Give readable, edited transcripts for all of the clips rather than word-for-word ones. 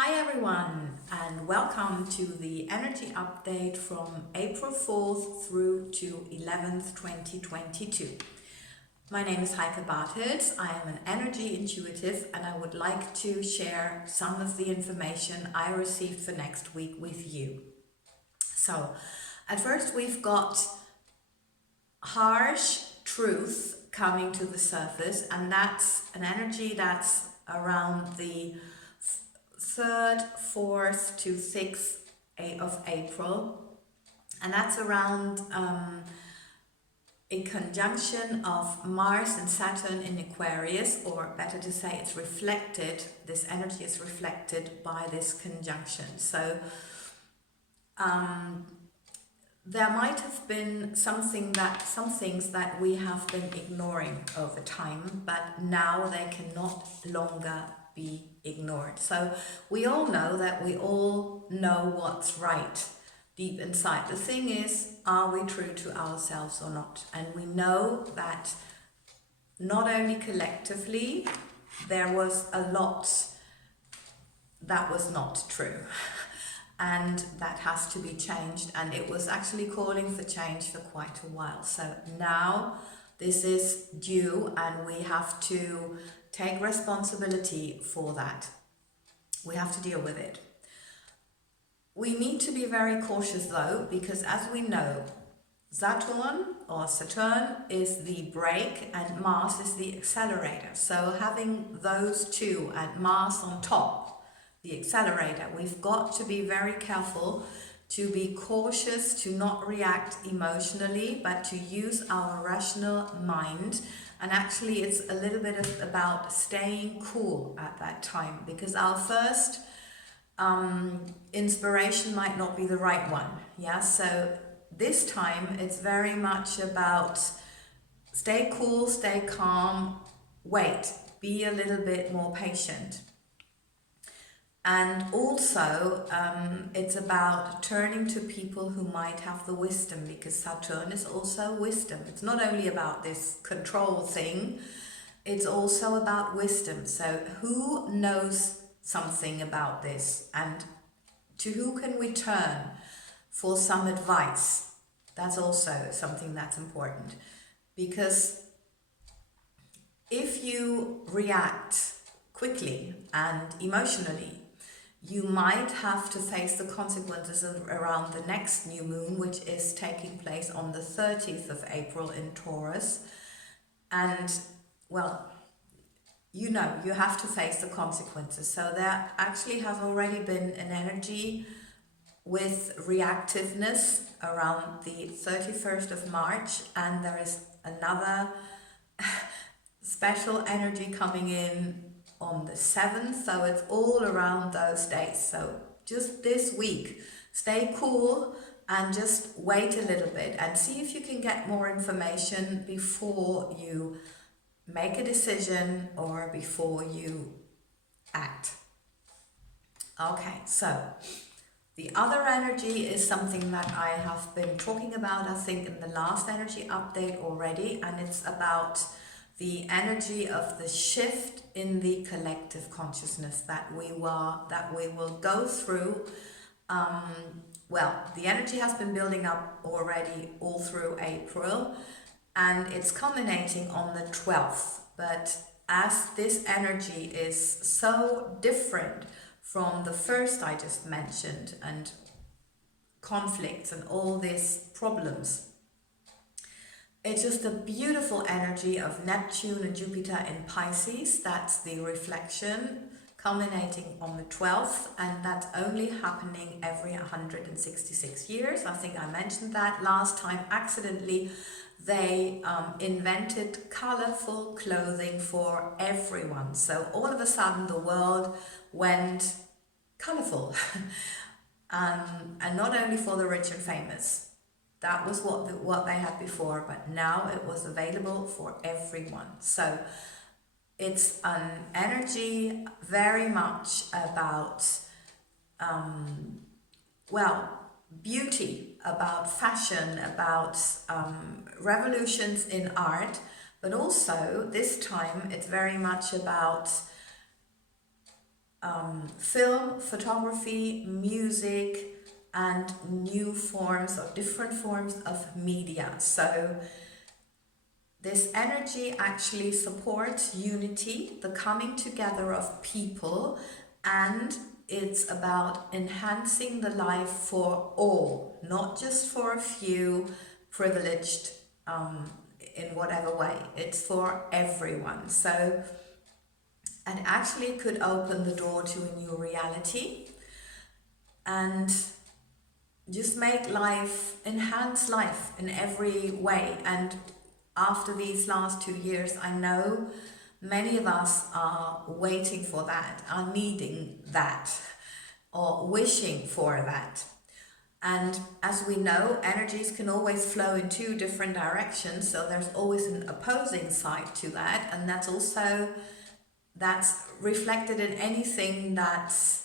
Hi everyone, and welcome to the energy update from April 4th through to 11th, 2022. My name is Heike. I am an energy intuitive and I would like to share some of the information I received for next week with you. So, at first we've got harsh truth coming to the surface, and that's an energy that's around the 3rd, 4th to 6th of April, and that's around a conjunction of Mars and Saturn in Aquarius, or better to say, it's reflected, this energy is reflected by this conjunction. So there might have been some things that we have been ignoring over time, but now they can no longer be ignored. So we all know that we all know what's right deep inside. The thing is, are we true to ourselves or not? And we know that not only collectively, there was a lot that was not true. And that has to be changed, and it was actually calling for change for quite a while. So now this is due and we have to take responsibility for that. We have to deal with it. We need to be very cautious though, because as we know, Saturn is the brake and Mars is the accelerator. So having those two and Mars on top, the accelerator, we've got to be very careful to be cautious, to not react emotionally, but to use our rational mind. And actually it's a little bit about staying cool at that time, because our first inspiration might not be the right one. Yeah, so this time it's very much about stay cool, stay calm, wait, be a little bit more patient. And also, it's about turning to people who might have the wisdom, because Saturn is also wisdom. It's not only about this control thing, it's also about wisdom. So who knows something about this, and to who can we turn for some advice? That's also something that's important, because if you react quickly and emotionally, you might have to face the consequences around the next new moon, which is taking place on the 30th of April in Taurus. And, well, you know, you have to face the consequences. So there actually has already been an energy with reactiveness around the 31st of March, and there is another special energy coming in on the 7th, so it's all around those days. So just this week, stay cool and just wait a little bit and see if you can get more information before you make a decision or before you act. Okay, so the other energy is something that I have been talking about, I think, in the last energy update already, and it's about the energy of the shift in the collective consciousness that we will go through. Well, the energy has been building up already all through April, and it's culminating on the 12th. But as this energy is so different from the first I just mentioned, and conflicts and all these problems, it's just a beautiful energy of Neptune and Jupiter in Pisces. That's the reflection culminating on the 12th, and that's only happening every 166 years. I think I mentioned that last time accidentally. They invented colorful clothing for everyone. So all of a sudden the world went colorful. And not only for the rich and famous. That was what they had before, but now it was available for everyone. So it's an energy very much about, beauty, about fashion, about revolutions in art, but also this time it's very much about film, photography, music, and new forms or different forms of media. So this energy actually supports unity, the coming together of people, and it's about enhancing the life for all, not just for a few privileged in whatever way. It's for everyone. So, and actually could open the door to a new reality and just make life, enhance life in every way. And after these last 2 years, I know many of us are waiting for that, are needing that, or wishing for that. And as we know, energies can always flow in two different directions, so there's always an opposing side to that, and that's reflected in anything that's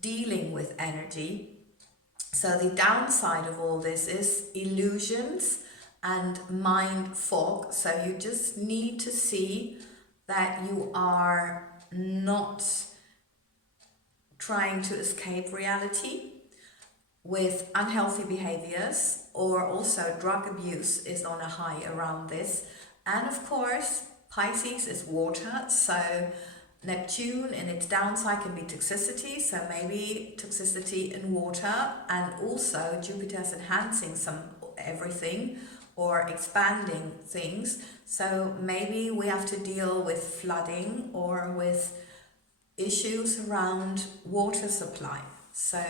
dealing with energy. So the downside of all this is illusions and mind fog. So you just need to see that you are not trying to escape reality with unhealthy behaviors, or also drug abuse is on a high around this. And of course, Pisces is water, so Neptune in its downside can be toxicity, so maybe toxicity in water, and also Jupiter's enhancing everything or expanding things. So maybe we have to deal with flooding or with issues around water supply. So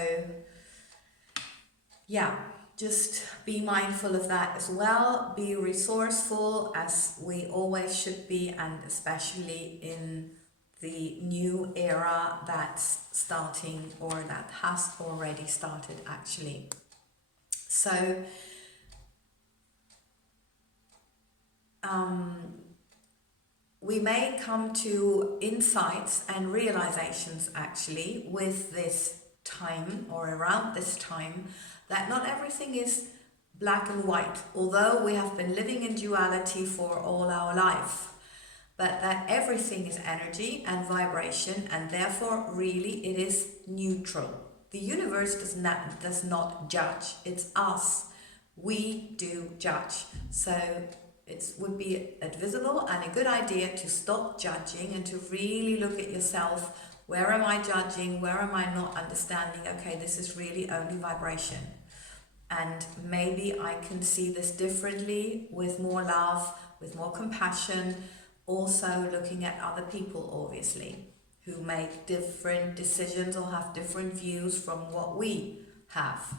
yeah, just be mindful of that as well. Be resourceful, as we always should be, and especially in the new era that's starting, or that has already started actually. So we may come to insights and realizations actually with this time, or around this time, that not everything is black and white, although we have been living in duality for all our life, but that everything is energy and vibration, and therefore really it is neutral. The universe does not judge, it's us. We do judge. So it would be advisable and a good idea to stop judging and to really look at yourself. Where am I judging? Where am I not understanding? Okay, this is really only vibration. And maybe I can see this differently, with more love, with more compassion, also looking at other people, obviously, who make different decisions or have different views from what we have.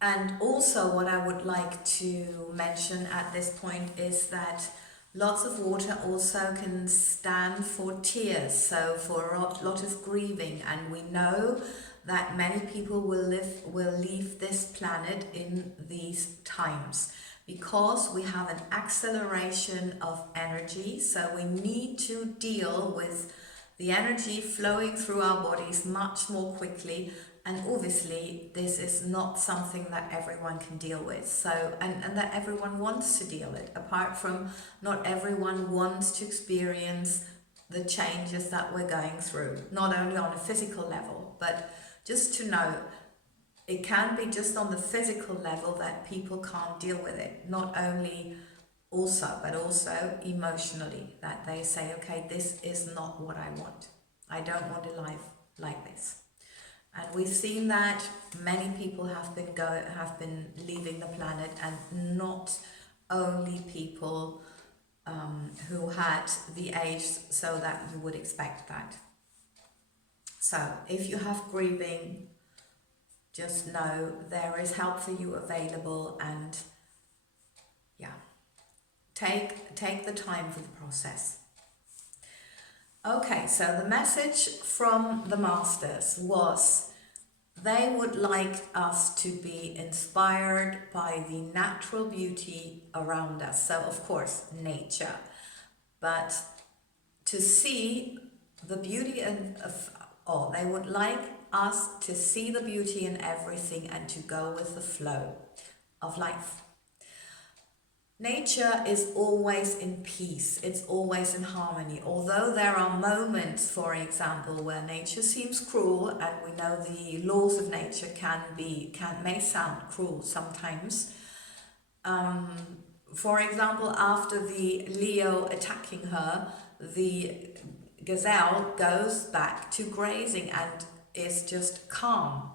And also what I would like to mention at this point is that lots of water also can stand for tears, so for a lot of grieving, and we know that many people will leave this planet in these times because we have an acceleration of energy. So we need to deal with the energy flowing through our bodies much more quickly. And obviously, this is not something that everyone can deal with. So, and that everyone wants to deal with, apart from not everyone wants to experience the changes that we're going through, not only on a physical level, but just to know it can be just on the physical level that people can't deal with it, not only but also emotionally, that they say, okay, this is not what I want. I don't want a life like this. And we've seen that many people have been leaving the planet, and not only people who had the age so that you would expect that. So if you have grieving, just know there is help for you available, and yeah, take the time for the process. Okay, so the message from the masters was they would like us to be inspired by the natural beauty around us. So of course, nature, but to see the beauty they would like us to see the beauty in everything and to go with the flow of life. Nature is always in peace, it's always in harmony. Although there are moments, for example, where nature seems cruel, and we know the laws of nature may sound cruel sometimes. For example, after the Leo attacking her, the gazelle goes back to grazing and is just calm.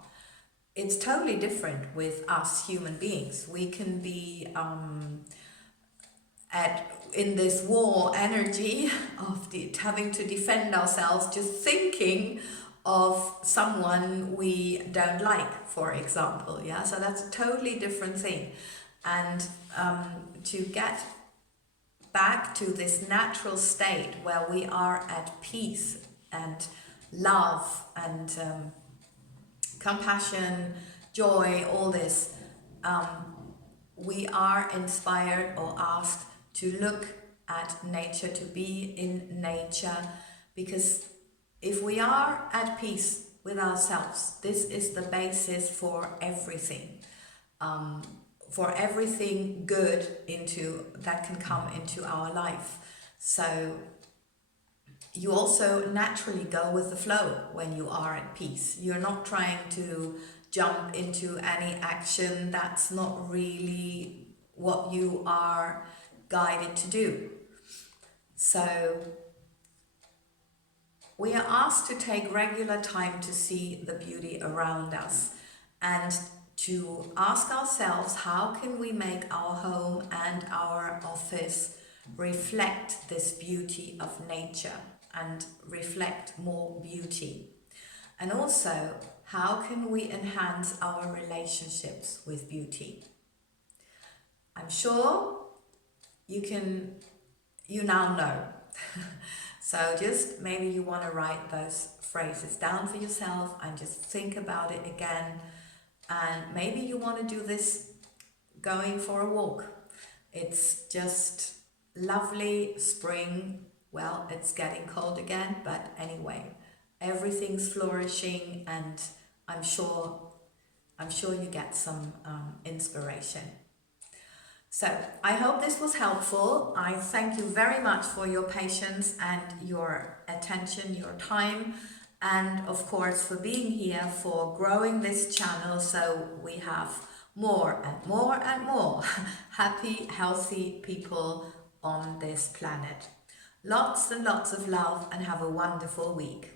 It's totally different with us human beings. We can be in this war energy of having to defend ourselves, just thinking of someone we don't like, for example. Yeah, so that's a totally different thing. And to get back to this natural state where we are at peace and love and compassion, joy, all this, we are inspired or asked to look at nature, to be in nature, because if we are at peace with ourselves, this is the basis for everything. For everything good that can come into our life. So you also naturally go with the flow when you are at peace. You're not trying to jump into any action that's not really what you are guided to do. So we are asked to take regular time to see the beauty around us and to ask ourselves, how can we make our home and our office reflect this beauty of nature and reflect more beauty? And also, how can we enhance our relationships with beauty? I'm sure you now know. So just maybe you want to write those phrases down for yourself and just think about it again. And maybe you want to do this going for a walk. It's just lovely spring. Well, it's getting cold again, but anyway, everything's flourishing, and I'm sure you get some inspiration. So I hope this was helpful. I thank you very much for your patience and your attention, your time, and of course for being here, for growing this channel so we have more and more and more happy, healthy people on this planet. Lots and lots of love, and have a wonderful week.